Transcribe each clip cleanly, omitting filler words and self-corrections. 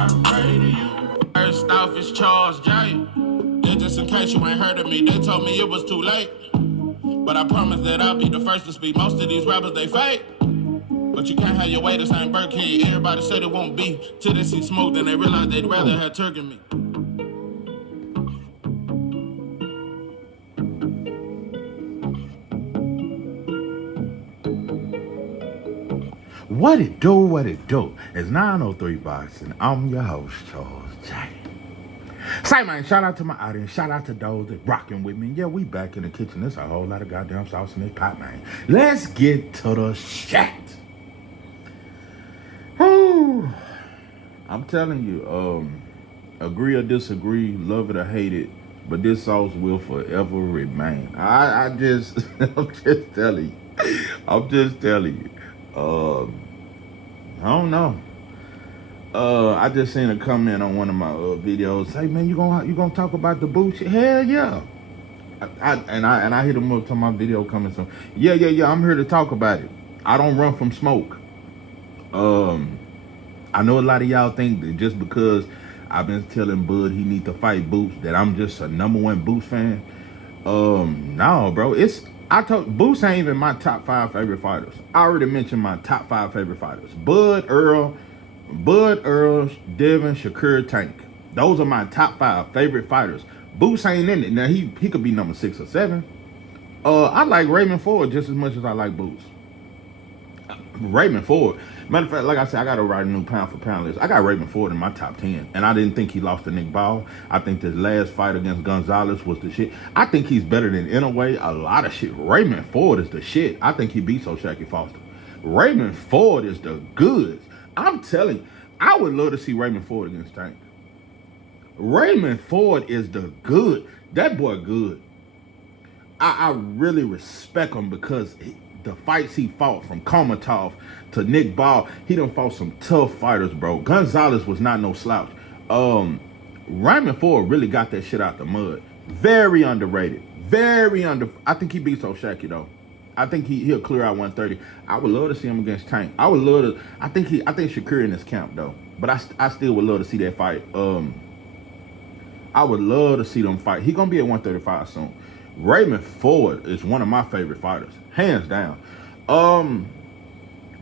Afraid of you. First off, it's Charles J. They just in case you ain't heard of me, they told me it was too late. But I promise that I'll be the first to speak. Most of these rappers, they fake. But you can't have your way, this ain't Burger King. Everybody said it won't be. Till they see smoke, then they realize they'd rather have turkey meat. What it do, what it do? It's 903 Boxing. I'm your host, Charles J. Say, man, shout out to my audience. Shout out to those that rocking with me. Yeah, we back in the kitchen. There's a whole lot of goddamn sauce in this pot, man. Let's get to the shit. Whew. I'm telling you, agree or disagree, love it or hate it, but this sauce will forever remain. I'm just telling you. I don't know. I just seen a comment on one of my videos. Hey man, you gonna talk about the bullshit? Hell yeah. I hit him up to my video coming soon. Yeah. I'm here to talk about it. I don't run from smoke. I know a lot of y'all think that just because I've been telling Bud he need to fight Boots that I'm just a #1 Boots fan. No, bro. Boots ain't even my top 5 favorite fighters. I already mentioned my top 5 favorite fighters. Bud, Earl, Devin, Shakur, Tank. Those are my top 5 favorite fighters. Boots ain't in it. Now he could be number 6 or 7. I like Raymond Ford just as much as I like Boots. Raymond Ford. Matter of fact, like I said, I got to write a new pound for pound list. I got Raymond Ford in my top 10, and I didn't think he lost to Nick Ball. I think this last fight against Gonzalez was the shit. I think he's better than, in a way, a lot of shit. Raymond Ford is the shit. I think he beats O'Shaquie Foster. Raymond Ford is the goods. I'm telling you, I would love to see Raymond Ford against Tank. Raymond Ford is the good. That boy good. I really respect him because the fights he fought, from Komatov to Nick Ball, he done fought some tough fighters, bro. Gonzalez was not no slouch. Raymond Ford really got that shit out the mud. Very underrated. I think he beats O'Shaquie though. I think he'll clear out 130. I would love to see him against Tank. I think Shakur in his camp though. But I still would love to see that fight. I would love to see them fight. He gonna be at 135 soon. Raymond Ford is one of my favorite fighters, hands down. A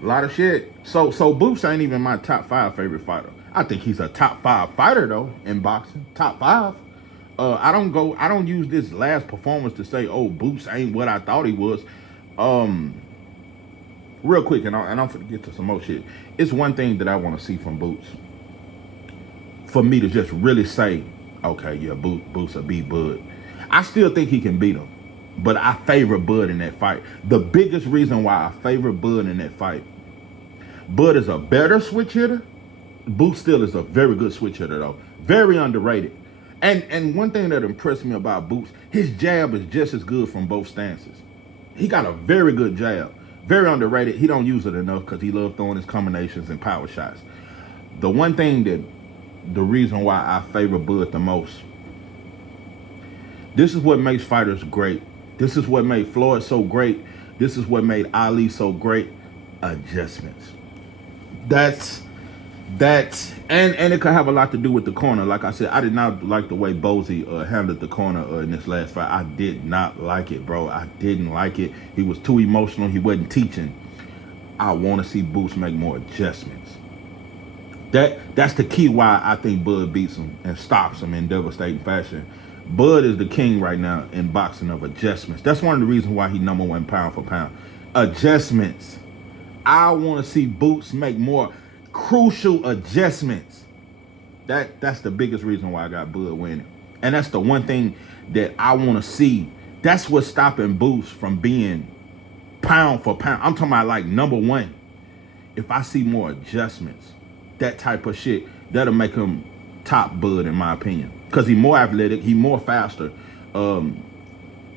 lot of shit. So Boots ain't even my top 5 favorite fighter. I think he's a top 5 fighter though in boxing. Top 5. I don't use this last performance to say, oh, Boots ain't what I thought he was. Real quick, and I'm gonna get to some more shit. It's one thing that I want to see from Boots. For me to just really say, okay, yeah, Boots will beat Bud. I still think he can beat him, but I favor Bud in that fight. The biggest reason why I favor Bud in that fight, Bud is a better switch hitter. Boots still is a very good switch hitter though. Very underrated. And one thing that impressed me about Boots, his jab is just as good from both stances. He got a very good jab. Very underrated. He don't use it enough because he loves throwing his combinations and power shots. The reason why I favor Bud the most, this is what makes fighters great. This is what made Floyd so great. This is what made Ali so great. Adjustments. And it could have a lot to do with the corner. Like I said, I did not like the way Bozy handled the corner in this last fight. I did not like it, bro. I didn't like it. He was too emotional. He wasn't teaching. I want to see Boots make more adjustments. That's the key why I think Bud beats him and stops him in devastating fashion. Bud is the king right now in boxing of adjustments. That's one of the reasons why he #1 pound for pound. Adjustments. I want to see Boots make more crucial adjustments. That's the biggest reason why I got Bud winning. And that's the one thing that I want to see. That's what's stopping Boots from being pound for pound. I'm talking about like #1. If I see more adjustments, that type of shit, that'll make him top Bud in my opinion. Because he's more athletic, he's more faster.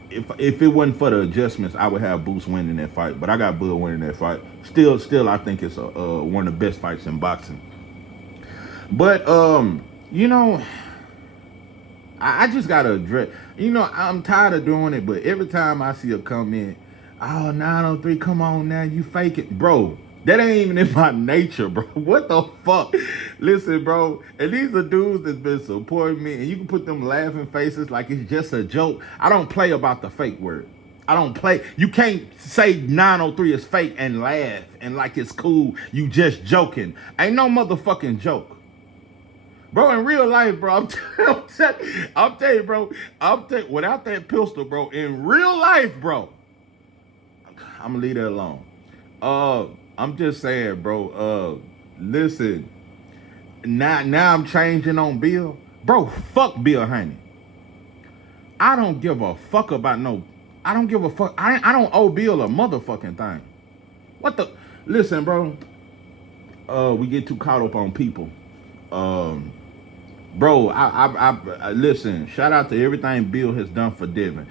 If it wasn't for the adjustments, I would have Boots winning that fight. But I got Bud winning that fight. Still, I think it's one of the best fights in boxing. But you know, I just gotta address. You know, I'm tired of doing it. But every time I see a comment, oh 903, come on now, you fake it, bro. That ain't even in my nature, bro. What the fuck? Listen, bro, and these are dudes that's been supporting me, and you can put them laughing faces like it's just a joke. I don't play about the fake word. I don't play. You can't say 903 is fake and laugh and like it's cool. You just joking. Ain't no motherfucking joke. Bro, in real life, bro, I'm telling you, bro, without that pistol, bro, in real life, bro, I'm gonna leave that alone. I'm just saying, bro, listen, now I'm changing on Bill. Bro, fuck Bill Haney. I don't give a fuck about I don't give a fuck. I don't owe Bill a motherfucking thing. What the? Listen, bro, we get too caught up on people. Bro, I listen, shout out to everything Bill has done for Devin.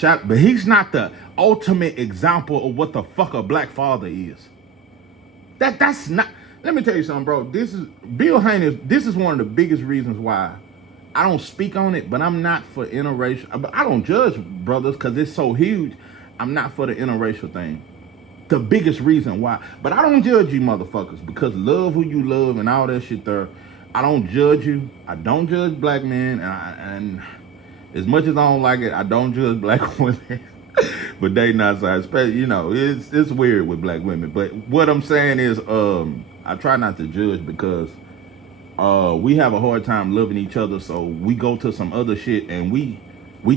But he's not the ultimate example of what the fuck a black father is. That's not. Let me tell you something, bro. Bill Haney. This is one of the biggest reasons why I don't speak on it, but I'm not for interracial. I don't judge brothers because it's so huge. I'm not for the interracial thing. The biggest reason why. But I don't judge you motherfuckers because love who you love and all that shit there. I don't judge you. I don't judge black men, and as much as I don't like it, I don't judge black women. But they not so. Especially, it's weird with black women. But what I'm saying is, I try not to judge because we have a hard time loving each other. So we go to some other shit and we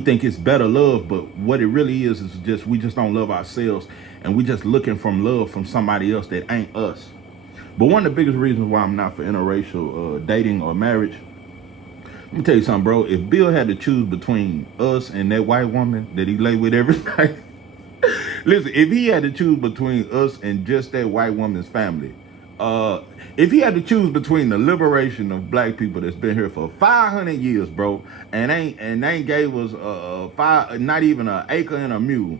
think it's better love, but what it really is just we just don't love ourselves, and we just looking from love from somebody else that ain't us. But one of the biggest reasons why I'm not for interracial dating or marriage, let me tell you something, bro. If Bill had to choose between us and that white woman that he lay with every night, listen, if he had to choose between us and just that white woman's family, if he had to choose between the liberation of black people that's been here for 500 years, bro, and ain't gave us not even an acre and a mule,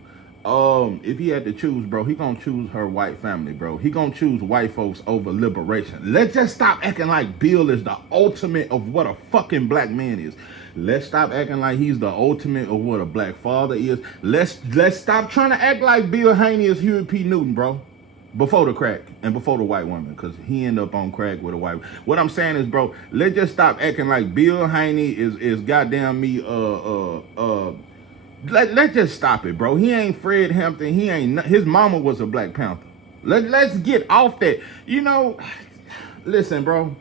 if he had to choose, bro, he gonna choose her white family, bro. He gonna choose white folks over liberation. Let's just stop acting like Bill is the ultimate of what a fucking black man is. Let's stop acting like he's the ultimate of what a black father is. Let's stop trying to act like Bill Haney is Huey P. Newton, bro. Before the crack and before the white woman, because he ended up on crack with a white. What I'm saying is, bro, let's just stop acting like Bill Haney is goddamn me. Let's just stop it, bro. He ain't Fred Hampton. He ain't. His mama was a Black Panther. Let's get off that. Listen, bro.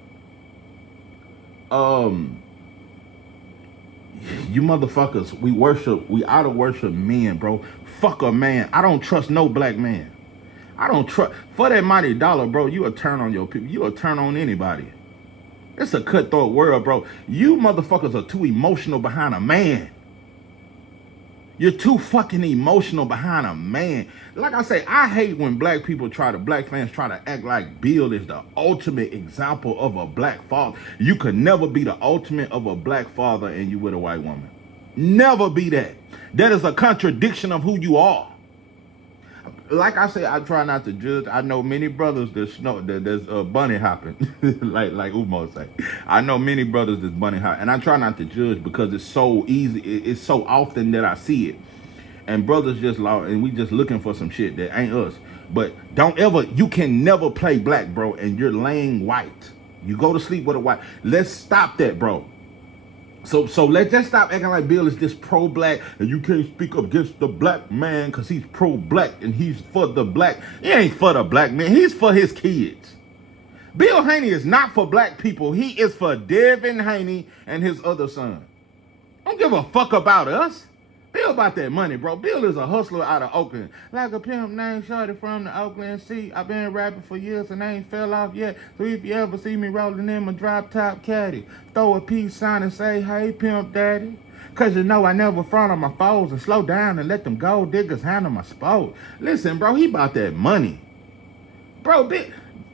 You motherfuckers, we ought to worship men, bro. Fuck a man. I don't trust no black man. I don't trust. For that mighty dollar, bro, you'll turn on your people. You'll turn on anybody. It's a cutthroat world, bro. You motherfuckers are too emotional behind a man. You're too fucking emotional behind a man. Like I say, I hate when black fans try to act like Bill is the ultimate example of a black father. You could never be the ultimate of a black father and you with a white woman. Never be that. That is a contradiction of who you are. Like I say, I try not to judge. I know many brothers that's bunny hopping, like Umo say. I know many brothers that's bunny hopping, and I try not to judge because it's so easy. It's so often that I see it, and brothers just and we just looking for some shit that ain't us. But you can never play black, bro, and you're laying white. You go to sleep with a white. Let's stop that, bro. So let's just stop acting like Bill is just pro-black and you can't speak up against the black man because he's pro-black and he's for the black. He ain't for the black man. He's for his kids. Bill Haney is not for black people. He is for Devin Haney and his other son. Don't give a fuck about us. Bill about that money, bro. Bill is a hustler out of Oakland. Like a pimp named Shorty from the Oakland Sea. I've been rapping for years and I ain't fell off yet. So if you ever see me rolling in my drop top caddy, throw a peace sign and say, hey, pimp daddy. Cause you know I never front on my foes and slow down and let them gold diggers handle my sport. Listen, bro, he about that money. Bro,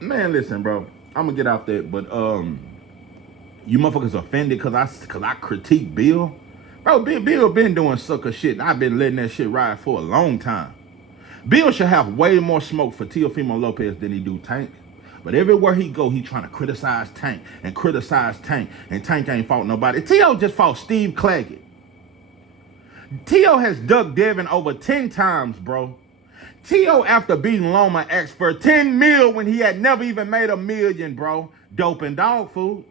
man, listen, bro. I'm gonna get off that, but you motherfuckers offended cause I critique Bill. Bro, Bill been doing sucker shit. I've been letting that shit ride for a long time. Bill should have way more smoke for Teofimo Lopez than he do Tank. But everywhere he go, he trying to criticize Tank, and Tank ain't fought nobody. Teo just fought Steve Claggett. Teo has ducked Devin over 10 times, bro. T.O. after beating Loma asked for 10 mil when he had never even made $1 million, bro. Dope and dog food.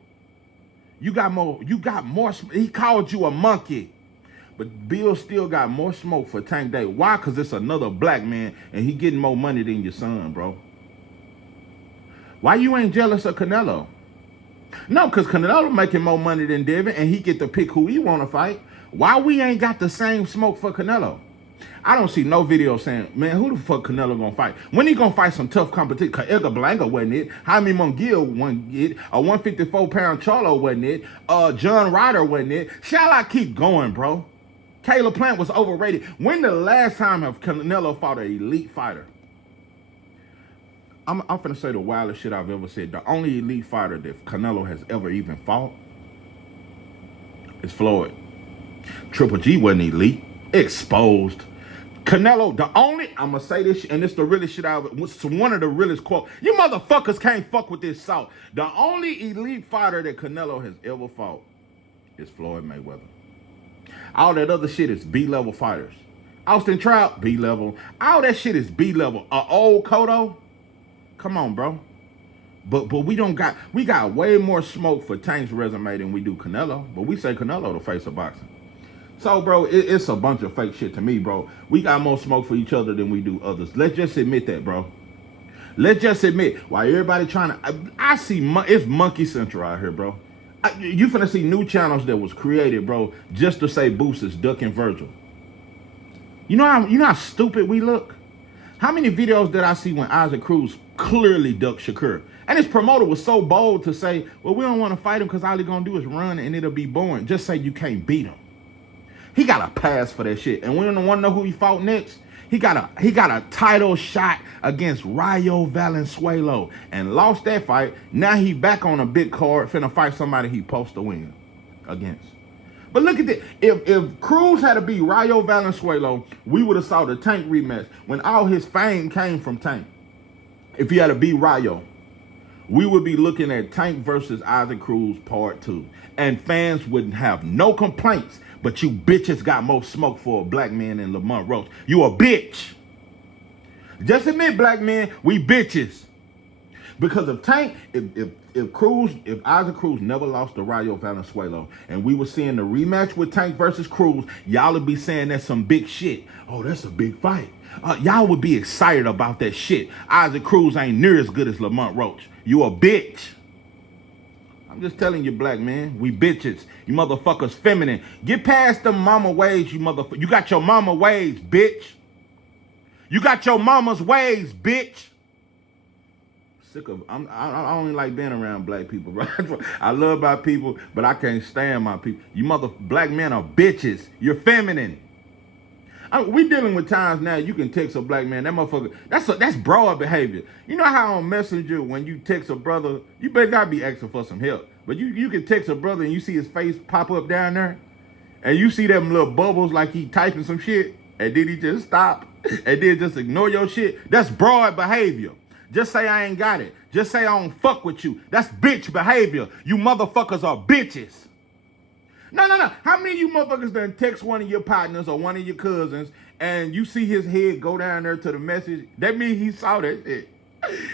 You got more. He called you a monkey. But Bill still got more smoke for Tank Day. Why? Because it's another black man and he getting more money than your son, bro. Why you ain't jealous of Canelo? No, because Canelo making more money than Devin and he get to pick who he want to fight. Why we ain't got the same smoke for Canelo? I don't see no video saying, man, who the fuck Canelo gonna fight? When he gonna fight some tough competition? Edgar Blanco wasn't it. Jaime Munguia wasn't it. A 154-pound Charlo wasn't it. John Ryder wasn't it. Shall I keep going, bro? Caleb Plant was overrated. When the last time have Canelo fought an elite fighter? I'm finna say the wildest shit I've ever said. The only elite fighter that Canelo has ever even fought is Floyd. Triple G wasn't elite. Exposed. Canelo, I'm gonna say this, and it's the realest shit it's one of the realest quotes. You motherfuckers can't fuck with this salt. The only elite fighter that Canelo has ever fought is Floyd Mayweather. All that other shit is B-level fighters. Austin Trout, B-level. All that shit is B-level. Old Cotto, come on, bro. But we got way more smoke for Tank's resume than we do Canelo. But we say Canelo the face of boxing. So, bro, it's a bunch of fake shit to me, bro. We got more smoke for each other than we do others. Let's just admit that, bro. Let's just admit, while everybody trying to... I see it's monkey central out here, bro. You finna see new channels that was created, bro, just to say Boost is ducking Virgil. You know how stupid we look? How many videos did I see when Isaac Cruz clearly ducked Shakur? And his promoter was so bold to say, well, we don't want to fight him because all he's going to do is run and it'll be boring. Just say you can't beat him. He got a pass for that shit. And we don't want to know who he fought next. He got a title shot against Rayo Valenzuela and lost that fight. Now he back on a big card finna fight somebody he supposed to win against. But look at this. If Cruz had to beat Rayo Valenzuela, we would have saw the Tank rematch when all his fame came from Tank. If he had to beat Rayo, we would be looking at Tank versus Isaac Cruz part 2. And fans wouldn't have no complaints. But you bitches got more smoke for a black man than Lamont Roach. You a bitch. Just admit, black men, we bitches. Because if Tank, if Isaac Cruz never lost to Rayo Valenzuela and we were seeing the rematch with Tank versus Cruz, y'all would be saying that's some big shit. Oh, that's a big fight. Y'all would be excited about that shit. Isaac Cruz ain't near as good as Lamont Roach. You a bitch. I'm just telling you, black man, we bitches. You motherfuckers feminine. Get past them mama ways, you motherfucker. You got your mama ways, bitch. You got your mama's ways, bitch. Sick of, I don't like being around black people, bro. I love my people, but I can't stand my people. You black men are bitches. You're feminine. We dealing with times now you can text a black man. That motherfucker, that's broad behavior. You know how on Messenger when you text a brother, you better not be asking for some help. But you can text a brother and you see his face pop up down there. And you see them little bubbles like he typing some shit. And then he just stop. And then just ignore your shit. That's broad behavior. Just say I ain't got it. Just say I don't fuck with you. That's bitch behavior. You motherfuckers are bitches. No. How many of you motherfuckers done text one of your partners or one of your cousins and you see his head go down there to the message? That means he saw that shit.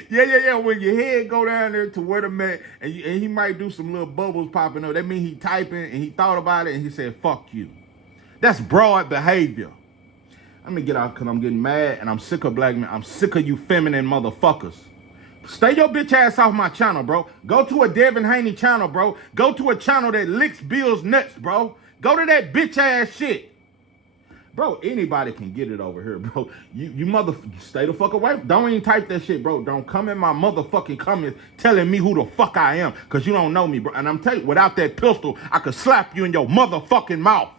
Yeah. When your head go down there to where the man, and he might do some little bubbles popping up, that means he typing and he thought about it and he said, fuck you. That's broad behavior. I'm gonna get out because I'm getting mad and I'm sick of black men. I'm sick of you feminine motherfuckers. Stay your bitch ass off my channel, bro. Go to a Devin Haney channel, bro. Go to a channel that licks Bill's nuts, bro. Go to that bitch ass shit. Bro, anybody can get it over here, bro. You motherfucker, stay the fuck away. Don't even type that shit, bro. Don't come in my motherfucking comments telling me who the fuck I am, because you don't know me, bro. And I'm telling you, without that pistol, I could slap you in your motherfucking mouth.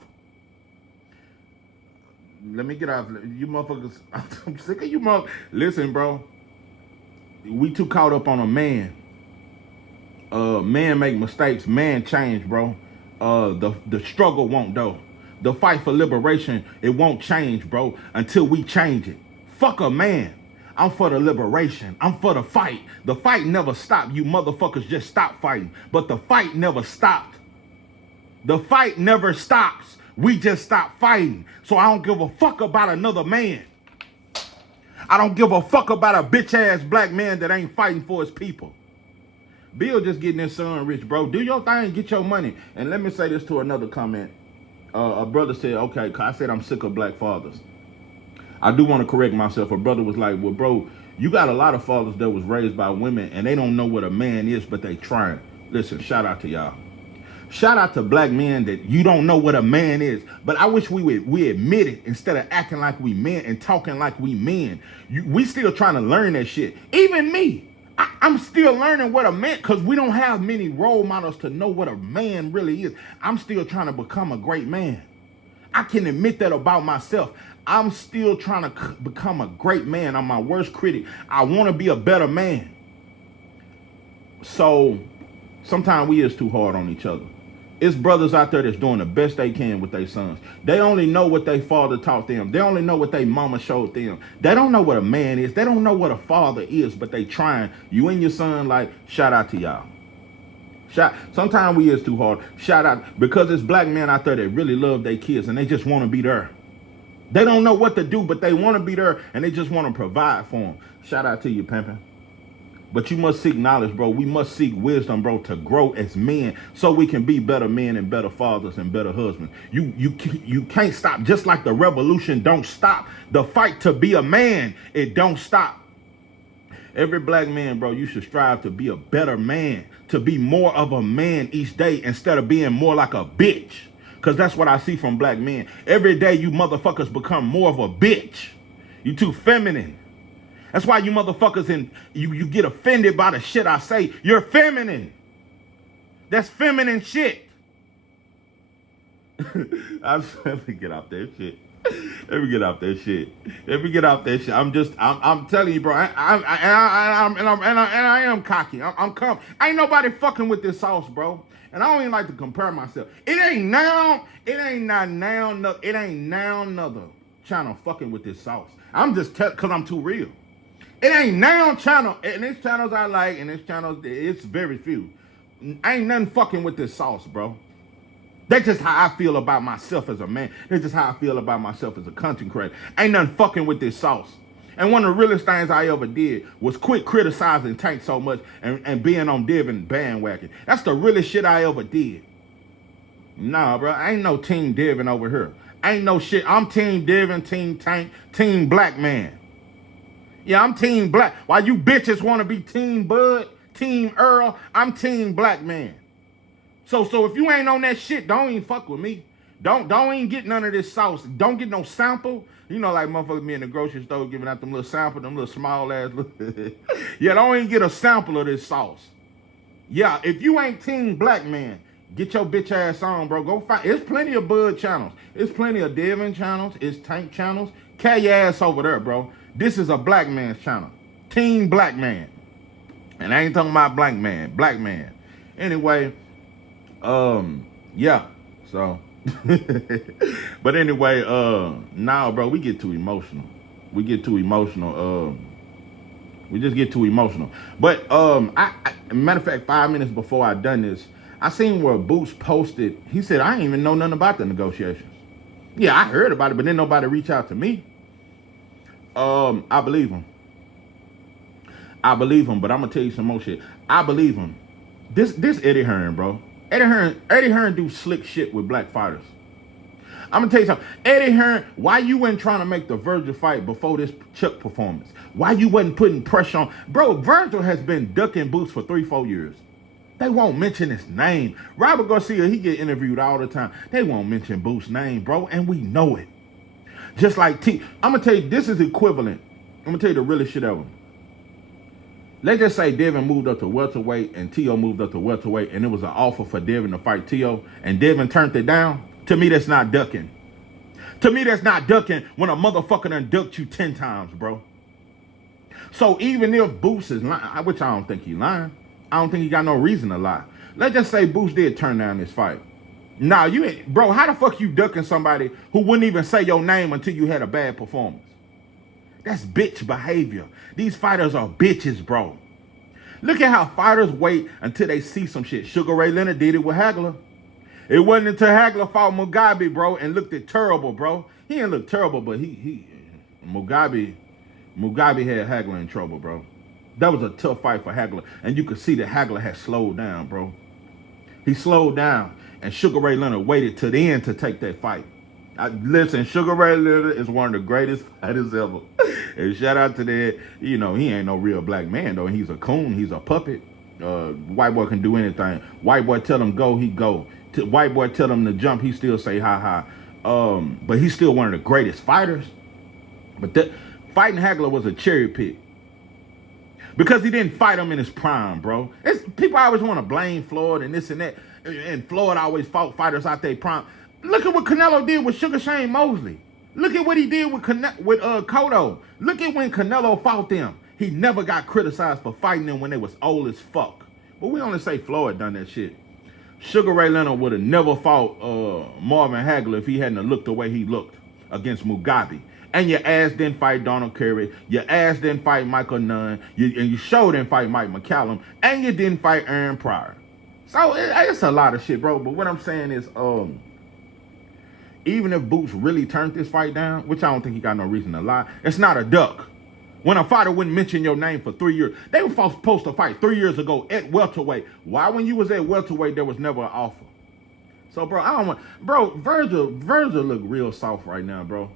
Let me get out. You motherfuckers, I'm sick of you motherfuckers. Listen, bro. We too caught up on a man. Man make mistakes. Man change, bro. The struggle won't though. The fight for liberation, it won't change, bro, until we change it. Fuck a man. I'm for the liberation. I'm for the fight. The fight never stopped. You motherfuckers just stopped fighting. But the fight never stopped. The fight never stops. We just stopped fighting. So I don't give a fuck about another man. I don't give a fuck about a bitch-ass black man that ain't fighting for his people. Bill just getting his son rich, bro. Do your thing, get your money. And let me say this to another comment. A brother said, okay, I said I'm sick of black fathers. I do want to correct myself. A brother was like, well, bro, you got a lot of fathers that was raised by women and they don't know what a man is, but they trying. Listen, shout out to y'all. Shout out to black men that you don't know what a man is. But I wish we admit it instead of acting like we men and talking like we men. We still trying to learn that shit. Even me. I'm still learning what a man, because we don't have many role models to know what a man really is. I'm still trying to become a great man. I can admit that about myself. I'm still trying to become a great man. I'm my worst critic. I want to be a better man. So sometimes we is too hard on each other. It's brothers out there that's doing the best they can with their sons. They only know what their father taught them. They only know what their mama showed them. They don't know what a man is. They don't know what a father is, but they trying. You and your son, like, shout out to y'all. Sometimes we is too hard. Shout out, because there's black men out there that really love their kids and they just want to be there. They don't know what to do, but they want to be there and they just want to provide for them. Shout out to you, pimpin'. But you must seek knowledge, bro. We must seek wisdom, bro, to grow as men so we can be better men and better fathers and better husbands. You can't stop. Just like the revolution don't stop. The fight to be a man, it don't stop. Every black man, bro, you should strive to be a better man, to be more of a man each day instead of being more like a bitch. Because that's what I see from black men. Every day you motherfuckers become more of a bitch. You too feminine. That's why you motherfuckers you get offended by the shit I say. You're feminine. That's feminine shit. Let me get off that shit. Let me get off that shit. I'm telling you, bro. I am cocky. Ain't nobody fucking with this sauce, bro. And I don't even like to compare myself. It ain't now another channel fucking with this sauce. I'm just because I'm too real. It ain't now channel, and these channels I like, and this channel, it's very few. Ain't nothing fucking with this sauce, bro. That's just how I feel about myself as a man. That's just how I feel about myself as a content creator. Ain't nothing fucking with this sauce. And one of the realest things I ever did was quit criticizing Tank so much and being on Devin bandwagon. That's the realest shit I ever did. Nah, bro, ain't no Team Devin over here. Ain't no shit. I'm Team Devin, Team Tank, Team Black Man. Yeah, I'm Team Black. While you bitches want to be Team Bud, Team Earl, I'm Team Black Man. So if you ain't on that shit, don't even fuck with me. Don't even get none of this sauce. Don't get no sample. You know, like motherfuckers me in the grocery store giving out them little sample, them little small ass. Yeah, don't even get a sample of this sauce. Yeah, if you ain't Team Black Man, get your bitch ass on, bro. Go find. It's plenty of Bud channels. It's plenty of Devin channels. It's Tank channels. Carry your ass over there, bro. This is a black man's channel. Team Black Man. And I ain't talking about black man. Black man. Anyway, yeah. So, but anyway, now, bro, we get too emotional. We just get too emotional. But, matter of fact, 5 minutes before I done this, I seen where Boots posted, he said, I ain't even know nothing about the negotiations. Yeah, I heard about it, but then nobody reach out to me. I believe him, but I'm gonna tell you some more shit. I believe him. This Eddie Hearn, bro. Eddie Hearn do slick shit with black fighters. I'm gonna tell you something. Eddie Hearn, why you wasn't trying to make the Virgil fight before this Chuck performance? Why you wasn't putting pressure on? Bro, Virgil has been ducking Boots for 3-4 years. They won't mention his name. Robert Garcia, he get interviewed all the time. They won't mention Boots' name, bro, and we know it. Just like I'm going to tell you, this is equivalent. I'm going to tell you the realest shit ever. Let's just say Devin moved up to welterweight and T.O. moved up to welterweight, and it was an offer for Devin to fight T.O., and Devin turned it down. To me, that's not ducking. To me, that's not ducking when a motherfucker done ducked you 10 times, bro. So even if Boots is lying, which I don't think he lying, I don't think he got no reason to lie. Let's just say Boots did turn down this fight. Nah, you ain't, bro, how the fuck you ducking somebody who wouldn't even say your name until you had a bad performance? That's bitch behavior. These fighters are bitches, bro. Look at how fighters wait until they see some shit. Sugar Ray Leonard did it with Hagler. It wasn't until Hagler fought Mugabe, bro, and looked at terrible, bro. He didn't look terrible, but Mugabe Mugabe had Hagler in trouble, bro. That was a tough fight for Hagler. And you could see that Hagler had slowed down, bro. He slowed down. And Sugar Ray Leonard waited to the end to take that fight. Listen, Sugar Ray Leonard is one of the greatest fighters ever. And shout out to that. You know, he ain't no real black man, though. He's a coon. He's a puppet. White boy can do anything. White boy tell him go, he go. White boy tell him to jump, he still say ha ha. But he's still one of the greatest fighters. But fighting Hagler was a cherry pick. Because he didn't fight him in his prime, bro. People always want to blame Floyd and this and that. And Floyd always fought fighters out their prime. Look at what Canelo did with Sugar Shane Mosley. Look at what he did with Cotto. Look at when Canelo fought them. He never got criticized for fighting them when they was old as fuck. But we only say Floyd done that shit. Sugar Ray Leonard would have never fought Marvin Hagler if he hadn't looked the way he looked against Mugabe. And your ass didn't fight Donald Curry. Your ass didn't fight Michael Nunn. And you sure didn't fight Mike McCallum. And you didn't fight Aaron Pryor. So it's a lot of shit, bro. But what I'm saying is, even if Boots really turned this fight down, which I don't think he got no reason to lie, it's not a duck. When a fighter wouldn't mention your name for 3 years, they were supposed to fight 3 years ago at welterweight. Why, when you was at welterweight, there was never an offer? So, bro, Virgil look real soft right now, bro.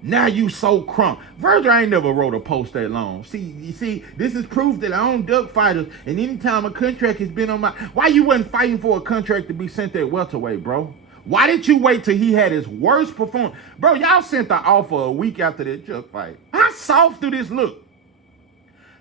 Now you so crump. Virgil ain't never wrote a post that long. You see, this is proof that I don't duck fighters. And anytime a contract has been on my... Why you wasn't fighting for a contract to be sent at welterweight, bro? Why did you wait till he had his worst performance? Bro, y'all sent the offer a week after that Chuck fight. How soft do this look?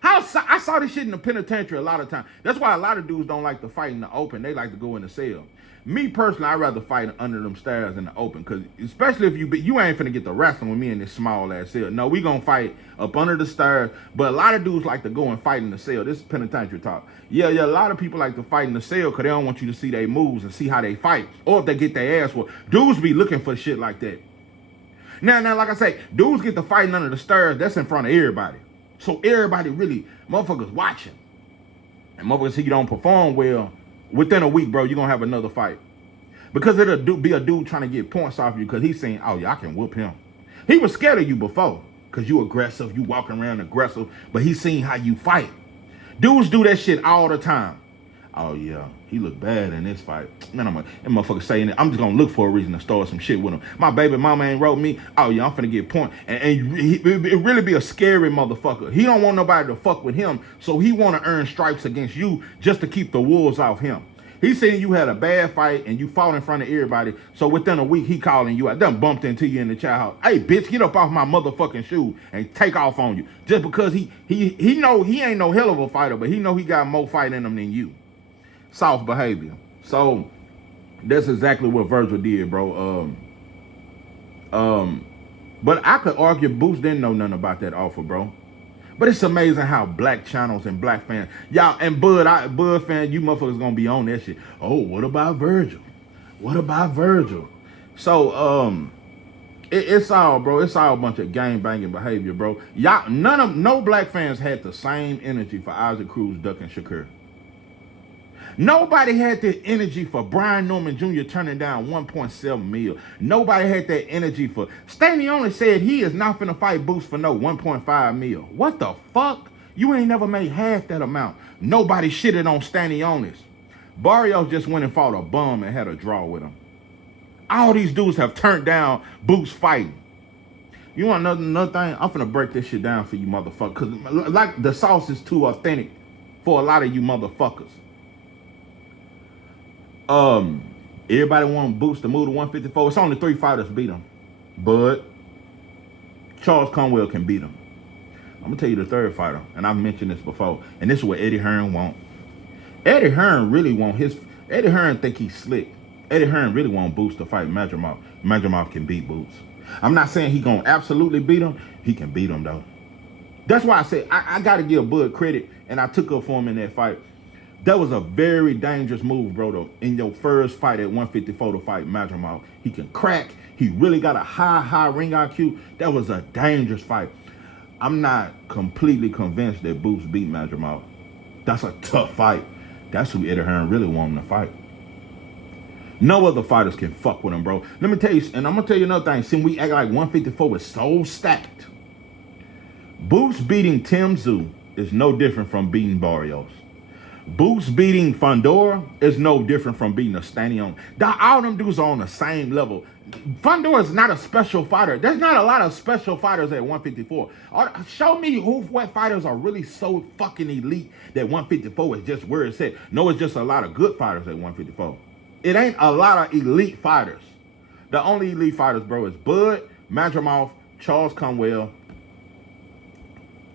I saw this shit in the penitentiary a lot of times. That's why a lot of dudes don't like to fight in the open. They like to go in the cell. Me personally, I'd rather fight under them stairs in the open, because especially if you ain't finna get the wrestling with me in this small ass cell. No, we gonna fight up under the stairs. But a lot of dudes like to go and fight in the cell. This is penitentiary talk. Yeah, a lot of people like to fight in the cell because they don't want you to see their moves and see how they fight, or if they get their ass whooped. Dudes be looking for shit like that. Now, like I say, dudes get to fighting under the stairs. That's in front of everybody. So everybody really, motherfuckers watching. And motherfuckers see you don't perform well, within a week, bro, you're going to have another fight. Because it'll be a dude trying to get points off you because he's saying, oh, yeah, I can whoop him. He was scared of you before because you aggressive, you walking around aggressive, but he's seen how you fight. Dudes do that shit all the time. Oh, yeah, he looked bad in this fight. Man, that motherfucker saying that. I'm just going to look for a reason to start some shit with him. My baby mama ain't wrote me. Oh, yeah, I'm finna get point. And it really be a scary motherfucker. He don't want nobody to fuck with him, so he want to earn stripes against you just to keep the wolves off him. He's saying you had a bad fight and you fought in front of everybody, so within a week, he calling you out. Done bumped into you in the child house. Hey, bitch, get up off my motherfucking shoe and take off on you. Just because he know he ain't no hell of a fighter, but he know he got more fight in him than you. Soft behavior. So that's exactly what Virgil did, bro. But I could argue Boots didn't know nothing about that offer, bro. But it's amazing how black channels and black fans, y'all, and Bud fan, you motherfuckers gonna be on that shit. Oh, what about Virgil? What about Virgil? So it's all, bro. It's all a bunch of gang banging behavior, bro. Y'all, no black fans had the same energy for Isaac Cruz ducking Shakur. Nobody had the energy for Brian Norman Jr. turning down $1.7 million. Nobody had that energy for... Stanley only said he is not finna fight Boots for no $1.5 million. What the fuck? You ain't never made half that amount. Nobody shitted on Stanley Onus. Barrios just went and fought a bum and had a draw with him. All these dudes have turned down Boots fighting. You want another thing? I'm finna break this shit down for you motherfuckers. Because like the sauce is too authentic for a lot of you motherfuckers. Everybody want Boots to move to 154. It's only 3 fighters beat him. But Charles Conwell can beat him. I'm gonna tell you the third fighter, and I've mentioned this before, and this is what Eddie Hearn want. Eddie Hearn think he's slick. Eddie Hearn really want Boots to fight Madrimov. Madrimov can beat Boots. I'm not saying he gonna absolutely beat him. He can beat him though. That's why I said I gotta give Bud credit, and I took up for him in that fight. That was a very dangerous move, bro, though. In your first fight at 154 to fight Madrimov. He can crack. He really got a high ring IQ. That was a dangerous fight. I'm not completely convinced that Boots beat Madrimov. That's a tough fight. That's who Eddie Hearn really wanted to fight. No other fighters can fuck with him, bro. Let me tell you, and I'm going to tell you another thing. Since we act like 154 is so stacked, Boots beating Tim Tszyu is no different from beating Barrios. Boots beating Fundora is no different from beating a Stanion. All them dudes are on the same level. Fundora is not a special fighter. There's not a lot of special fighters at 154. Show me what fighters are really so fucking elite that 154 is just where it's at. No, it's just a lot of good fighters at 154. It ain't a lot of elite fighters. The only elite fighters, bro, is Bud, Madrimov, Charles Conwell.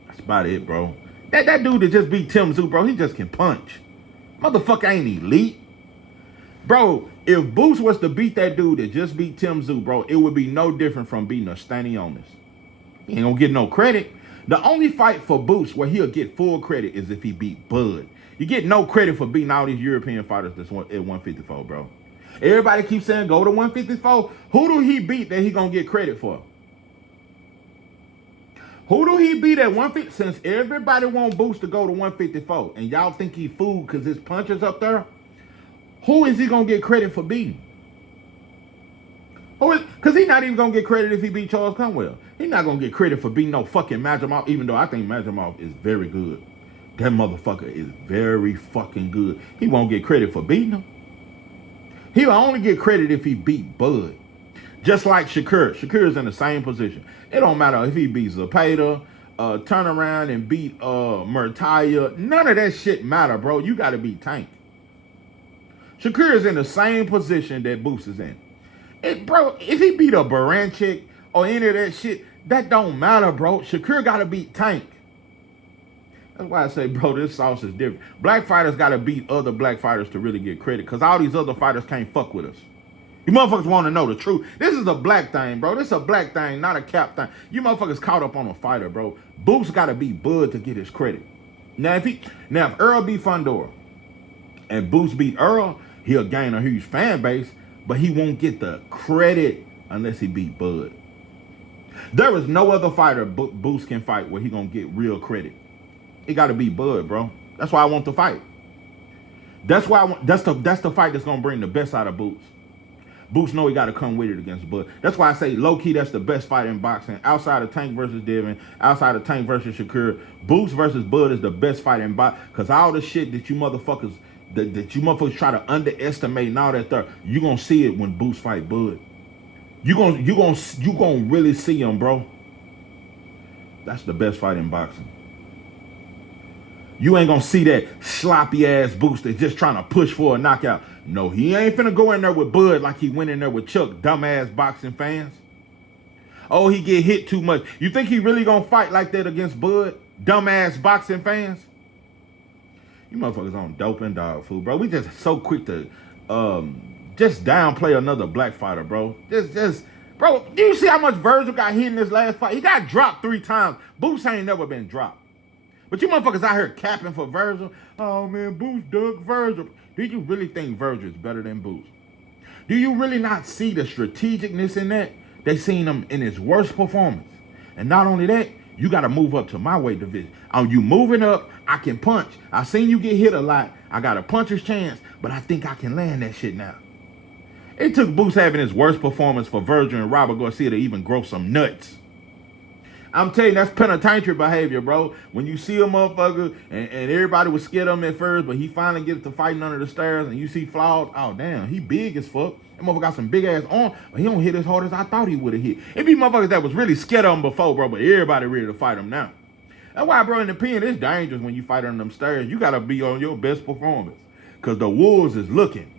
That's about it, bro. That dude that just beat Tim Tszyu, bro, he just can punch. Motherfucker ain't elite. Bro, if Boots was to beat that dude that just beat Tim Tszyu, bro, it would be no different from beating a Stanionis. He ain't gonna get no credit. The only fight for Boots where he'll get full credit is if he beat Bud. You get no credit for beating all these European fighters that's at 154, bro. Everybody keeps saying go to 154. Who do he beat that he gonna get credit for? Who do he beat at 150? Since everybody want Boots to go to 154 and y'all think he fooled because his puncher's up there, who is he going to get credit for beating? Because he's not even going to get credit if he beat Charles Conwell. He's not going to get credit for beating no fucking Madrimov, even though I think Madrimov is very good. That motherfucker is very fucking good. He won't get credit for beating him. He'll only get credit if he beat Bud. Just like Shakur. Shakur is in the same position. It don't matter if he beats Zapata, turn around and beat Murtaya. None of that shit matter, bro. You got to beat Tank. Shakur is in the same position that Boots is in. Bro, if he beat a Baranchik or any of that shit, that don't matter, bro. Shakur got to beat Tank. That's why I say, bro, this sauce is different. Black fighters got to beat other black fighters to really get credit because all these other fighters can't fuck with us. You motherfuckers want to know the truth. This is a black thing, bro. This is a black thing, not a cap thing. You motherfuckers caught up on a fighter, bro. Boots got to beat Bud to get his credit. Now, if Earl beat Fundora and Boots beat Earl, he'll gain a huge fan base, but he won't get the credit unless he beat Bud. There is no other fighter Boots can fight where he gonna get real credit. He got to beat Bud, bro. That's why I want the fight. That's why that's the fight that's gonna bring the best out of Boots. Boots know he got to come with it against Bud. That's why I say low-key that's the best fight in boxing. Outside of Tank versus Devin, outside of Tank versus Shakur, Boots versus Bud is the best fight in boxing. Because all the shit that you motherfuckers try to underestimate and all that stuff, you going to see it when Boots fight Bud. You gonna really see him, bro. That's the best fight in boxing. You ain't gonna see that sloppy ass Boots that's just trying to push for a knockout. No, he ain't finna go in there with Bud like he went in there with Chuck, dumbass boxing fans. Oh, he get hit too much. You think he really gonna fight like that against Bud, dumbass boxing fans? You motherfuckers on doping dog food, bro. We just so quick to just downplay another black fighter, bro. Bro, do you see how much Virgil got hit in this last fight? He got dropped 3 times. Boots ain't never been dropped. But you motherfuckers out here capping for Virgil. Oh, man, Boots dug Virgil. Do you really think Virgil is better than Boots? Do you really not see the strategicness in that? They seen him in his worst performance. And not only that, you got to move up to my weight division. You moving up, I can punch. I seen you get hit a lot. I got a puncher's chance, but I think I can land that shit now. It took Boots having his worst performance for Virgil and Robert Garcia to even grow some nuts. I'm telling you, that's penitentiary behavior, bro. When you see a motherfucker and everybody was scared of him at first, but he finally gets to fighting under the stairs and you see flaws, oh, damn, he big as fuck. That motherfucker got some big ass arm, but he don't hit as hard as I thought he would have hit. It be motherfuckers that was really scared of him before, bro, but everybody ready to fight him now. That's why, bro, in the pen, it's dangerous when you fight on them stairs. You got to be on your best performance because the wolves is looking.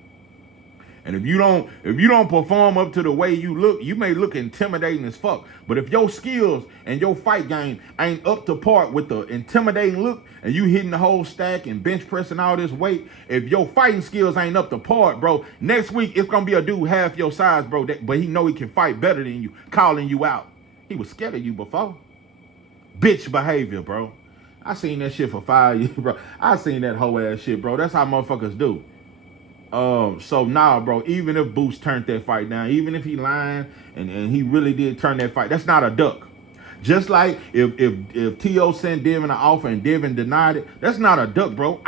And if you don't perform up to the way you look, you may look intimidating as fuck. But if your skills and your fight game ain't up to par with the intimidating look, and you hitting the whole stack and bench pressing all this weight, if your fighting skills ain't up to par, bro, next week it's gonna be a dude half your size, bro, but he know he can fight better than you, calling you out. He was scared of you before. Bitch behavior, bro. I seen that shit for 5 years, bro. I seen that whole ass shit, bro. That's how motherfuckers do. So now, bro, even if Boots turned that fight down, even if he lying and he really did turn that fight, that's not a duck. Just like if T.O. sent Devin an offer and Devin denied it, that's not a duck, bro.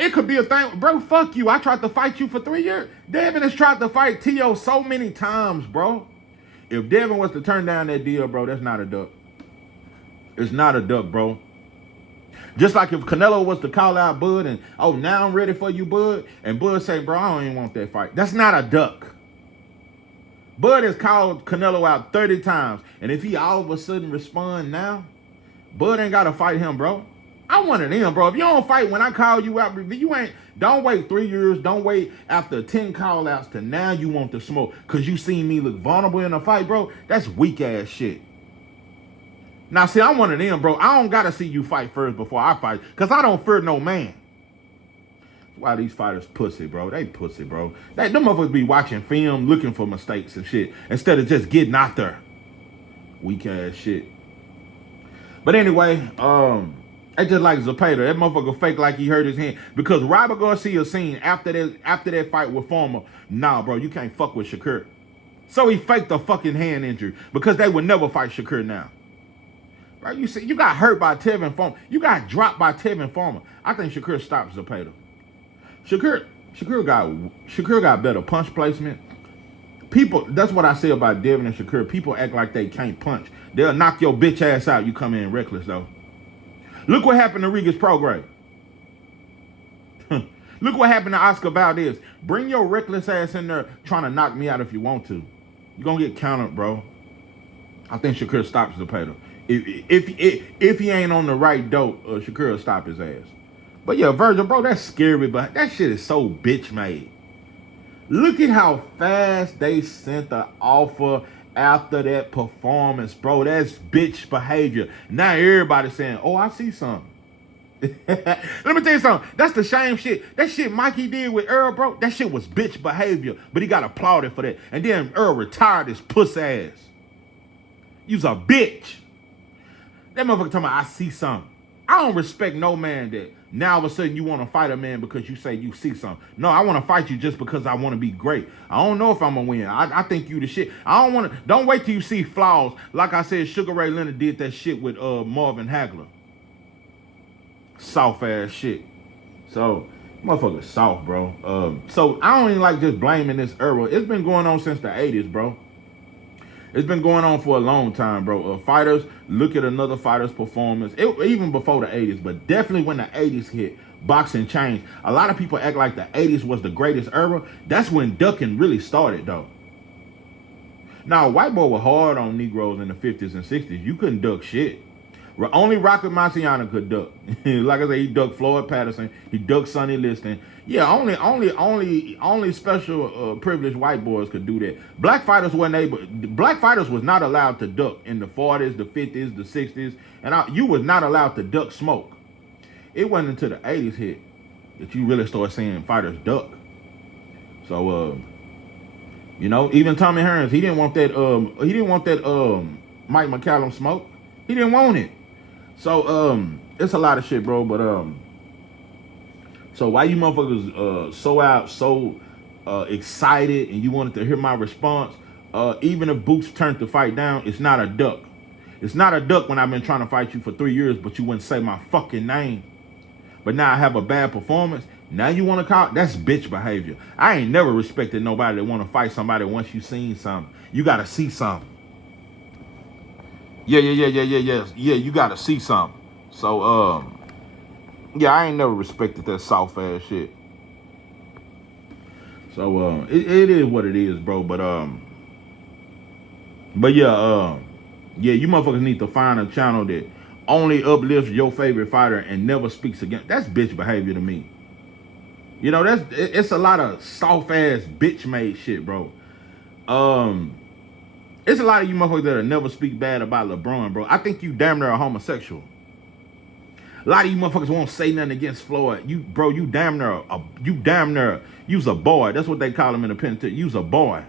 It could be a thing, bro. Fuck you. I tried to fight you for 3 years. Devin has tried to fight T.O. so many times, bro. If Devin was to turn down that deal, bro, that's not a duck. It's not a duck, bro. Just like if Canelo was to call out Bud and, oh, now I'm ready for you, Bud. And Bud say, bro, I don't even want that fight. That's not a duck. Bud has called Canelo out 30 times. And if he all of a sudden respond now, Bud ain't got to fight him, bro. I'm one of them, bro. If you don't fight when I call you out, don't wait 3 years. Don't wait after 10 call outs to now you want the smoke because you seen me look vulnerable in a fight, bro. That's weak ass shit. Now, see, I'm one of them, bro. I don't got to see you fight first before I fight because I don't fear no man. That's why these fighters pussy, bro. They pussy, bro. Them motherfuckers be watching film looking for mistakes and shit instead of just getting out there. Weak ass shit. But anyway, I just like Zepeda. That motherfucker fake like he hurt his hand. Because Robert Garcia seen after that fight with Former, nah, bro, you can't fuck with Shakur. So he faked a fucking hand injury because they would never fight Shakur now. Right? You see, you got hurt by Tevin Farmer. You got dropped by Tevin Farmer. I think Shakur stops Zepeda. Shakur got better punch placement. People, that's what I say about Devin and Shakur. People act like they can't punch. They'll knock your bitch ass out. You come in reckless though. Look what happened to Regis Prograis. Look what happened to Oscar Valdez. Bring your reckless ass in there trying to knock me out if you want to. You're going to get countered, bro. I think Shakur stops Zepeda. If he ain't on the right dope, Shakur will stop his ass. But yeah, Virgil, bro, that's scary, but that shit is so bitch made. Look at how fast they sent the offer after that performance, bro. That's bitch behavior. Now everybody's saying, oh, I see something. Let me tell you something. That's the same shit. That shit Mikey did with Earl, bro, that shit was bitch behavior. But he got applauded for that. And then Earl retired his puss ass. You's a bitch. That motherfucker talking about, I see something. I don't respect no man that now all of a sudden you want to fight a man because you say you see something. No, I want to fight you just because I want to be great. I don't know if I'm going to win. I think you the shit. Don't wait till you see flaws. Like I said, Sugar Ray Leonard did that shit with Marvin Hagler. Soft ass shit. So, motherfucker soft, bro. So I don't even like just blaming this era. It's been going on since the 80s, bro. It's been going on for a long time, bro. Fighters look at another fighter's performance, even before the 80s, but definitely when the 80s hit, boxing changed. A lot of people act like the 80s was the greatest era. That's when ducking really started, though. Now, white boy was hard on Negroes in the 50s and 60s. You couldn't duck shit. Only Rocket Marciano could duck. Like I said, he ducked Floyd Patterson. He ducked Sonny Liston. Yeah, only special privileged white boys could do that. Black fighters wasn't able. Black fighters was not allowed to duck in the 40s, the 50s, the 60s, and you was not allowed to duck smoke. It wasn't until the 80s hit that you really start seeing fighters duck. So, even Tommy Hearns, he didn't want that. He didn't want that. Mike McCallum smoke. He didn't want it. So, it's a lot of shit, bro. But so why you motherfuckers so excited and you wanted to hear my response? Even if Boots turned the fight down, it's not a duck. It's not a duck when I've been trying to fight you for 3 years, but you wouldn't say my fucking name. But now I have a bad performance. Now you want to call? That's bitch behavior. I ain't never respected nobody that want to fight somebody once you seen something. You got to see something. Yeah, you got to see something. So, yeah, I ain't never respected that soft ass shit. So, it is what it is, bro. But yeah, you motherfuckers need to find a channel that only uplifts your favorite fighter and never speaks against. That's bitch behavior to me. It's a lot of soft ass bitch made shit, bro. It's a lot of you motherfuckers that'll never speak bad about LeBron, bro. I think you damn near a homosexual. A lot of you motherfuckers won't say nothing against Floyd. You damn near, you's a boy. That's what they call him in the penitentiary. You's a boy.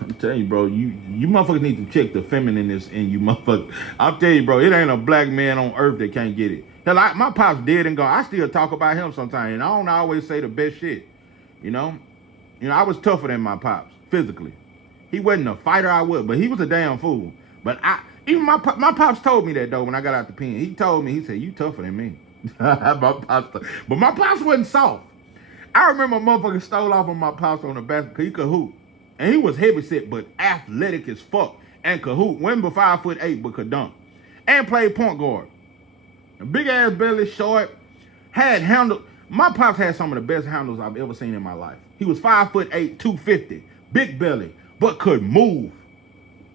I'm telling you, bro, you motherfuckers need to check the feminineness in you motherfuckers. I'm telling you, bro, it ain't a black man on earth that can't get it. Hell, my pop's dead and gone. I still talk about him sometimes, and I don't always say the best shit. I was tougher than my pops, physically. He wasn't a fighter, but he was a damn fool. But even my pops told me that, though, when I got out the pen. He told me, he said, you tougher than me. But my pops wasn't soft. I remember a motherfucker stole off on my pops on the basketball. He could hoop. And he was heavy set, but athletic as fuck. And could hoop. Wasn't but 5'8", but could dunk. and played point guard. A big ass belly, short, had handle. My pops had some of the best handles I've ever seen in my life. He was 5'8", 250, big belly, but could move.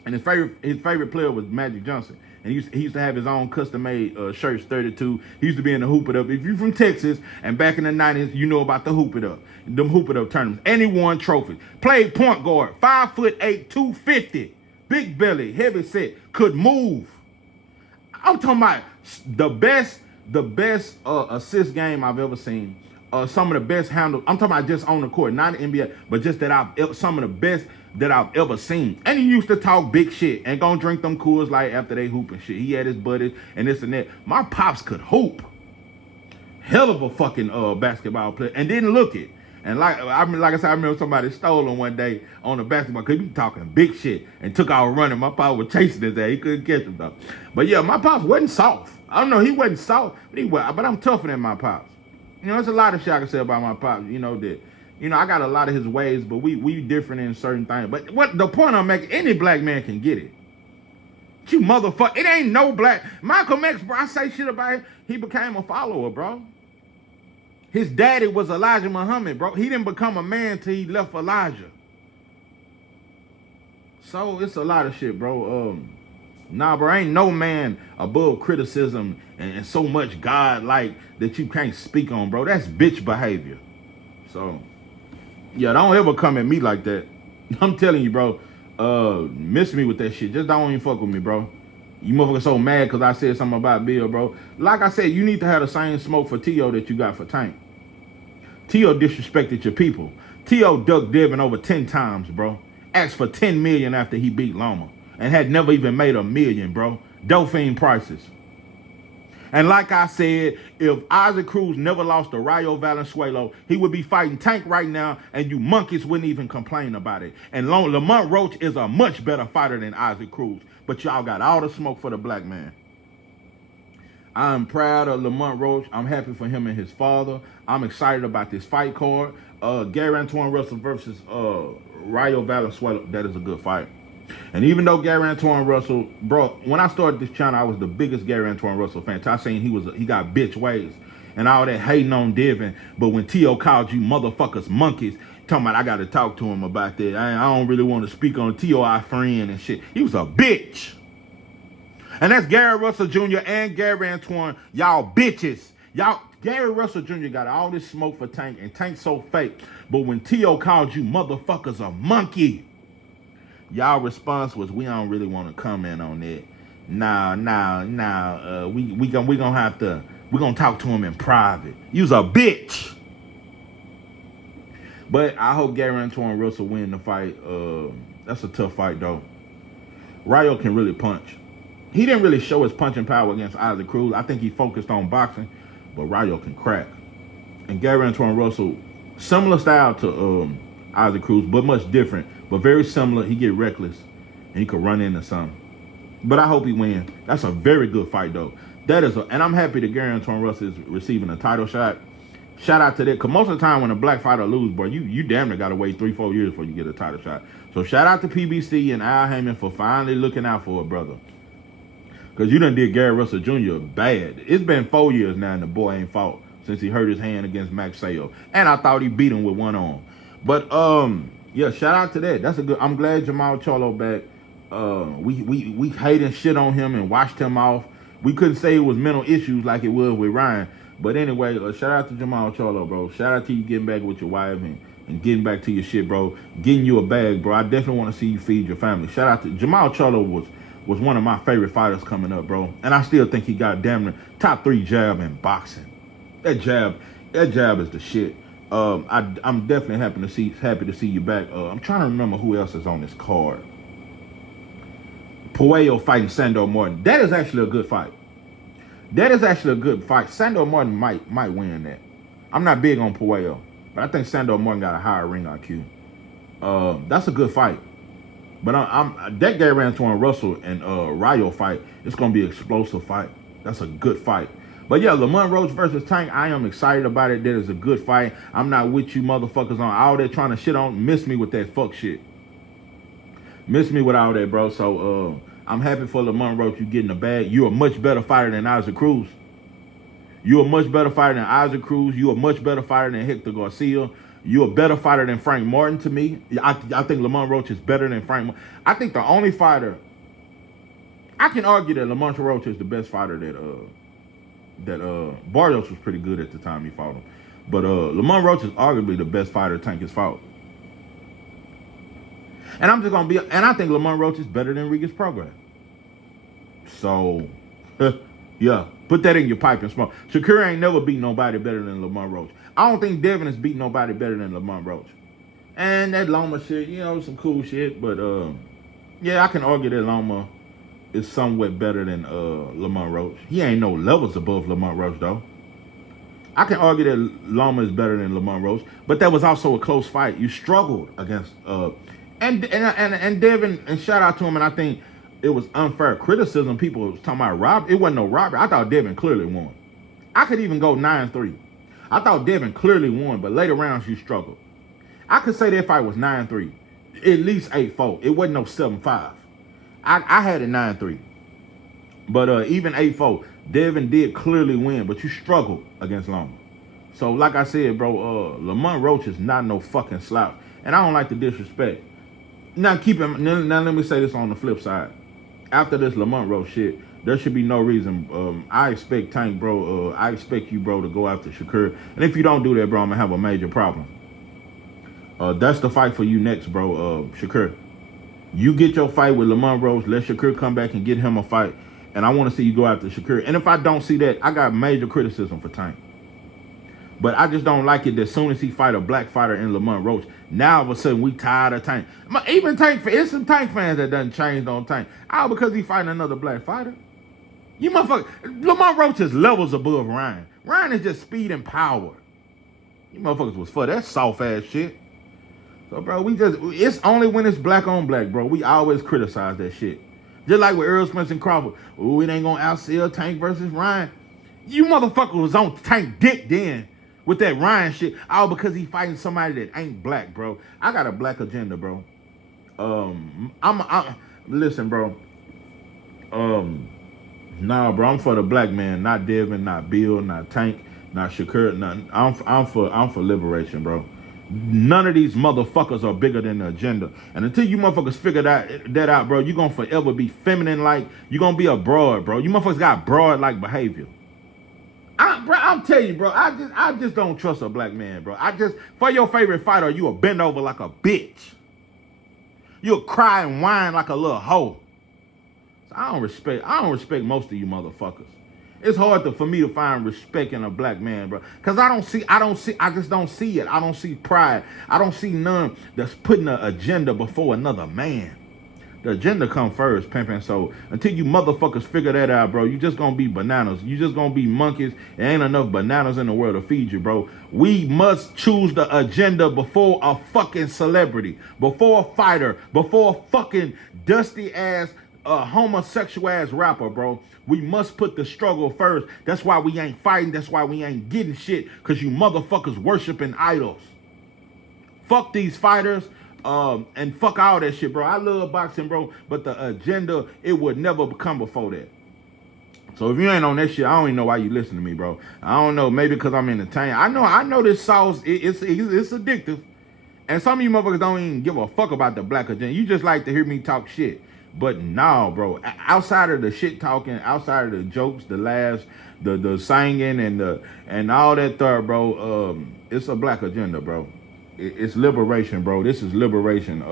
And his favorite player was Magic Johnson. And he used to have his own custom-made shirts, 32. He used to be in the Hoop It Up. If you're from Texas and back in the 90s, you know about the Hoop It Up. Them Hoop It Up tournaments. And he won trophies. Played point guard, 5'8", 250. Big belly, heavy set, could move. I'm talking about the best assist game I've ever seen. Some of the best handles. I'm talking about just on the court, not in the NBA, but just that some of the best that I've ever seen. And he used to talk big shit and gonna drink them Coors Light after they hoop and shit. He had his buddies and this and that. My pops could hoop. Hell of a fucking basketball player and didn't look it. And like I said, I remember somebody stole him one day on the basketball because he was talking big shit and took out running. My pop was chasing his ass. He couldn't catch him though. But yeah, my pops wasn't soft. I don't know, he wasn't soft, but I'm tougher than my pops. You know, there's a lot of shit I can say about my pops. You know that. You know, I got a lot of his ways, but we different in certain things. But what the point I'm making, any black man can get it. You motherfucker, it ain't no black. Malcolm X, bro, I say shit about him. He became a follower, bro. His daddy was Elijah Muhammad, bro. He didn't become a man till he left Elijah. So it's a lot of shit, bro. Nah, bro, ain't no man above criticism and so much God-like that you can't speak on, bro. That's bitch behavior. So, yeah, don't ever come at me like that. I'm telling you, bro. Miss me with that shit. Just don't even fuck with me, bro. You motherfuckers so mad because I said something about Bill, bro. Like I said, you need to have the same smoke for T.O. that you got for Tank. T.O. disrespected your people. T.O. ducked Devin over 10 times, bro. Asked for $10 million after he beat Loma. And had never even made $1 million, bro. Dauphine prices. And like I said, if Isaac Cruz never lost to Rayo Valenzuela, he would be fighting Tank right now, and you monkeys wouldn't even complain about it. And Lamont Roach is a much better fighter than Isaac Cruz. But y'all got all the smoke for the black man. I'm proud of Lamont Roach. I'm happy for him and his father. I'm excited about this fight card. Gary Antoine Russell versus Rayo Valenzuela. That is a good fight. And even though Gary Antoine Russell, bro, when I started this channel, I was the biggest Gary Antoine Russell fan. I seen he got bitch ways and all that hating on Devin. But when T.O. called you motherfuckers monkeys, talking about I got to talk to him about that. I don't really want to speak on T.O. our friend and shit. He was a bitch. And that's Gary Russell Jr. and Gary Antoine. Y'all bitches. Gary Russell Jr. got all this smoke for Tank, and Tank's so fake. But when T.O. called you motherfuckers a monkey, y'all response was, we don't really want to comment on that. We gonna talk to him in private. You's a bitch. But I hope Gary Antoine Russell win the fight. That's a tough fight though. Rayo can really punch. He didn't really show his punching power against Isaac Cruz. I think he focused on boxing, but Rayo can crack. And Gary Antoine Russell, similar style to Isaac Cruz, but much different. But very similar. He get reckless and he could run into something. But I hope he wins. That's a very good fight though. And I'm happy that Gary Antoine Russell is receiving a title shot. Shout out to that. Because most of the time when a black fighter lose, bro, you damn near got to wait 3-4 years before you get a title shot. So shout out to PBC and Al Heyman for finally looking out for a brother. Because you done did Gary Russell Jr. bad. It's been 4 years now and the boy ain't fought since he hurt his hand against Max Sayo. And I thought he beat him with one arm. But, yeah, shout out to that. That's a good. I'm glad Jamal Charlo back. We hated shit on him and washed him off. We couldn't say it was mental issues like it was with Ryan. But anyway, shout out to Jamal Charlo, bro. Shout out to you getting back with your wife and getting back to your shit, bro. Getting you a bag, bro. I definitely want to see you feed your family. Shout out to Jamal Charlo was one of my favorite fighters coming up, bro. And I still think he got damn near top 3 jab in boxing. That jab is the shit. I'm definitely happy to see you back. I'm trying to remember who else is on this card. Puello fighting Sandor Martin. That is actually a good fight. Sandor Martin might win that. I'm not big on Puello, but I think Sandor Martin got a higher ring IQ. That's a good fight. But that Gary Antoine Russell and Rayo fight, it's gonna be an explosive fight. That's a good fight. But yeah, Lamont Roach versus Tank, I am excited about it. That is a good fight. I'm not with you motherfuckers on all that trying to shit on. Miss me with that fuck shit. Miss me with all that, bro. So I'm happy for Lamont Roach you getting the bag. You're a much better fighter than Isaac Cruz. You're a much better fighter than Isaac Cruz. You're a much better fighter than Hector Garcia. You're a better fighter than Frank Martin to me. I think Lamont Roach is better than Frank Martin. I think the only fighter, I can argue that Lamont Roach is the best fighter that Barrios was pretty good at the time he fought him. But Lamont Roach is arguably the best fighter Tank has fought. And I think Lamont Roach is better than Regis Prograis. So, yeah, put that in your pipe and smoke. Shakur ain't never beat nobody better than Lamont Roach. I don't think Devin has beat nobody better than Lamont Roach. And that Loma shit, some cool shit. But, yeah, I can argue that Loma is somewhat better than Lamont Roach. He ain't no levels above Lamont Roach, though. I can argue that Loma is better than Lamont Roach. But that was also a close fight. You struggled against... And Devin, and shout out to him, and I think it was unfair criticism. People was talking about robbery. It wasn't no robbery. I thought Devin clearly won. I could even go 9-3. I thought Devin clearly won, but later rounds you struggled. I could say that fight was 9-3, at least 8-4. It wasn't no 7-5. I had it 9-3. But even 8-4, Devin did clearly win, but you struggled against Loma. So like I said, bro, Lamont Roach is not no fucking slouch. And I don't like the disrespect. Now let me say this on the flip side. After this Lamont Roach shit, there should be no reason. I expect Tank, bro. I expect you, bro, to go after Shakur. And if you don't do that, bro, I'm gonna have a major problem. That's the fight for you next, bro. Shakur. You get your fight with Lamont Roach. Let Shakur come back and get him a fight. And I want to see you go after Shakur. And if I don't see that, I got major criticism for Tank. But I just don't like it that as soon as he fight a black fighter in Lamont Roach, now all of a sudden we tired of Tank. Even Tank, it's some Tank fans that done changed on Tank. Oh, because he fighting another black fighter. You motherfucker, Lamont Roach is levels above Ryan. Ryan is just speed and power. You motherfuckers was for that soft ass shit. So, bro, it's only when it's black on black, bro. We always criticize that shit. Just like with Earl Spence and Crawford. Ooh, it ain't gonna outsell Tank versus Ryan. You motherfucker was on Tank dick then. With that Ryan shit, all because he fighting somebody that ain't black, bro. I got a black agenda, bro. Listen, bro. Nah, bro. I'm for the black man, not Devin, not Bill, not Tank, not Shakur, nothing. I'm for liberation, bro. None of these motherfuckers are bigger than the agenda. And until you motherfuckers figure that out, bro, you gonna forever be feminine like. You gonna be a broad, bro. You motherfuckers got broad like behavior. I'm telling you, bro, I just don't trust a black man, bro. For your favorite fighter, you a bend over like a bitch. You'll cry and whine like a little hoe. So I don't respect most of you motherfuckers. It's hard for me to find respect in a black man, bro. Cause I just don't see it. I don't see pride. I don't see none that's putting an agenda before another man. The agenda come first, pimping. So until you motherfuckers figure that out, bro, you just gonna be bananas. You just gonna be monkeys. There ain't enough bananas in the world to feed you, bro. We must choose the agenda before a fucking celebrity, before a fighter, before a fucking dusty ass, homosexual ass rapper, bro. We must put the struggle first. That's why we ain't fighting. That's why we ain't getting shit. Cause you motherfuckers worshiping idols. Fuck these fighters. And fuck all that shit, bro. I love boxing, bro, but the agenda, it would never come before that. So if you ain't on that shit, I don't even know why you listen to me, bro. I don't know, maybe because I'm entertained. I know this sauce, it's addictive. And some of you motherfuckers don't even give a fuck about the black agenda. You just like to hear me talk shit. But no, bro. Outside of the shit talking, outside of the jokes, the laughs, the singing, and all that there, bro, it's a black agenda, bro. It's liberation, bro. This is liberation.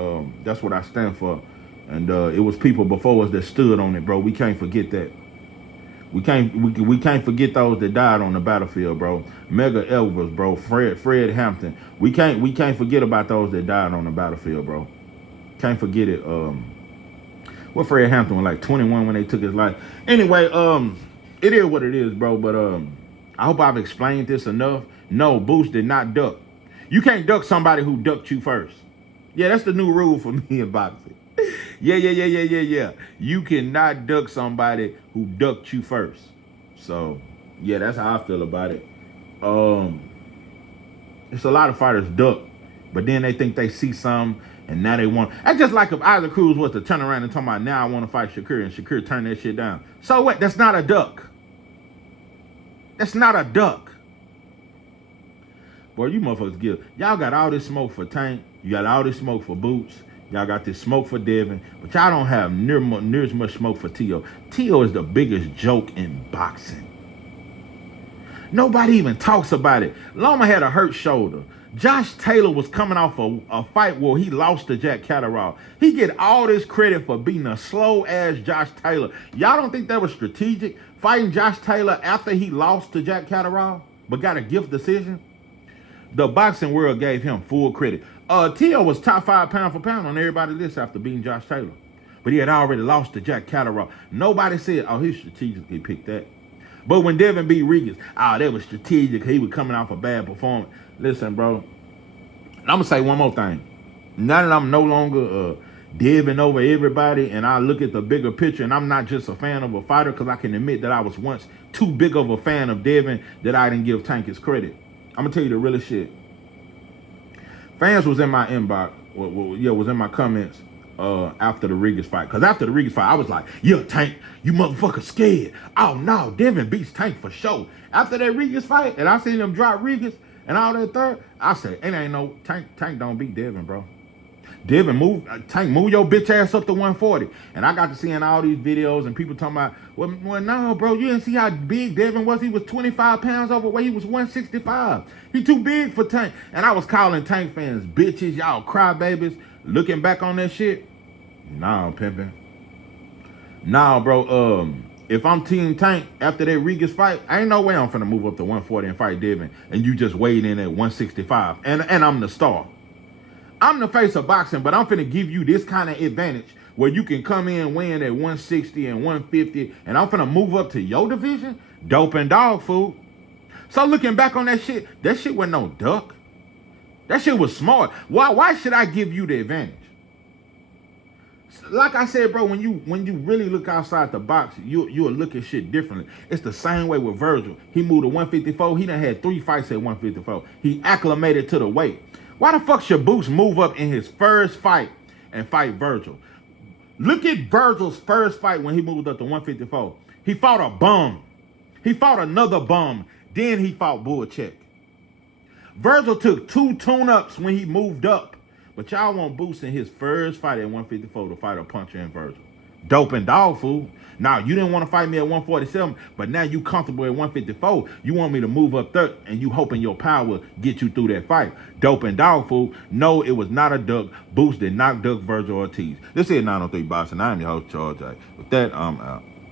That's what I stand for. And it was people before us that stood on it, bro. We can't forget that. We can't forget those that died on the battlefield, bro. Mega Elvis, bro. Fred Hampton. We can't forget about those that died on the battlefield, bro. Can't forget it. What Fred Hampton was like 21 when they took his life. Anyway, it is what it is, bro. But I hope I've explained this enough. No, Boost did not duck. You can't duck somebody who ducked you first. Yeah, that's the new rule for me in boxing. Yeah. You cannot duck somebody who ducked you first. So, yeah, that's how I feel about it. It's a lot of fighters duck But then they think they see something, and now they want. That's just like if Isaac Cruz was to turn around and talk about, now I want to fight Shakur, and Shakur turn that shit down. So what? That's not a duck. That's not a duck. Boy, you motherfuckers give. Y'all got all this smoke for Tank. You got all this smoke for Boots. Y'all got this smoke for Devin. But y'all don't have near as much smoke for T.O. T.O. is the biggest joke in boxing. Nobody even talks about it. Loma had a hurt shoulder. Josh Taylor was coming off a fight where he lost to Jack Catterall. He get all this credit for being a slow-ass Josh Taylor. Y'all don't think that was strategic? Fighting Josh Taylor after he lost to Jack Catterall, but got a gift decision? The boxing world gave him full credit. T.O. was top 5 pound for pound on everybody's list after beating Josh Taylor. But he had already lost to Jack Catterall. Nobody said, oh, he strategically picked that. But when Devin beat Regis, that was strategic. He was coming off a bad performance. Listen, bro, I'm going to say one more thing. Now that I'm no longer Devin over everybody and I look at the bigger picture and I'm not just a fan of a fighter, because I can admit that I was once too big of a fan of Devin that I didn't give Tank his credit. I'm going to tell you the realest shit. Fans was in my inbox, was in my comments after the Regis fight. Because after the Regis fight, I was like, yeah, Tank, you motherfucker scared. Oh, no, Devin beats Tank for sure. After that Regis fight, and I seen him drop Regis and all that third, I said, it ain't no, Tank don't beat Devin, bro. Devin, Tank, move your bitch ass up to 140. And I got to seeing all these videos and people talking about, well, no, bro, you didn't see how big Devin was. He was 25 pounds overweight. He was 165. He too big for Tank. And I was calling Tank fans bitches, y'all crybabies. Looking back on that shit, nah, pimping. Nah, bro, if I'm Team Tank after that Regis fight, ain't no way I'm finna move up to 140 and fight Devin and you just weighed in at 165. And I'm the star. I'm the face of boxing, but I'm finna give you this kind of advantage where you can come in weighing at 160 and 150, and I'm finna move up to your division? Dope and dog food. So looking back on that shit wasn't no duck. That shit was smart. Why should I give you the advantage? Like I said, bro, when you really look outside the box, you'll look at shit differently. It's the same way with Virgil. He moved to 154. He done had 3 fights at 154. He acclimated to the weight. Why the fuck should Boots move up in his first fight and fight Virgil? Look at Virgil's first fight when he moved up to 154. He fought a bum. He fought another bum. Then he fought Bullcheck. Virgil took 2 tune-ups when he moved up. But y'all want Boots in his first fight at 154 to fight a puncher in Virgil. Dope and dog food. Now, you didn't want to fight me at 147, but now you comfortable at 154. You want me to move up there, and you hoping your power get you through that fight. Dope and dog food. No, it was not a duck. Boots did not duck Virgil Ortiz. This is 903 Boxing. I am your host, Charles J. With that, I'm out.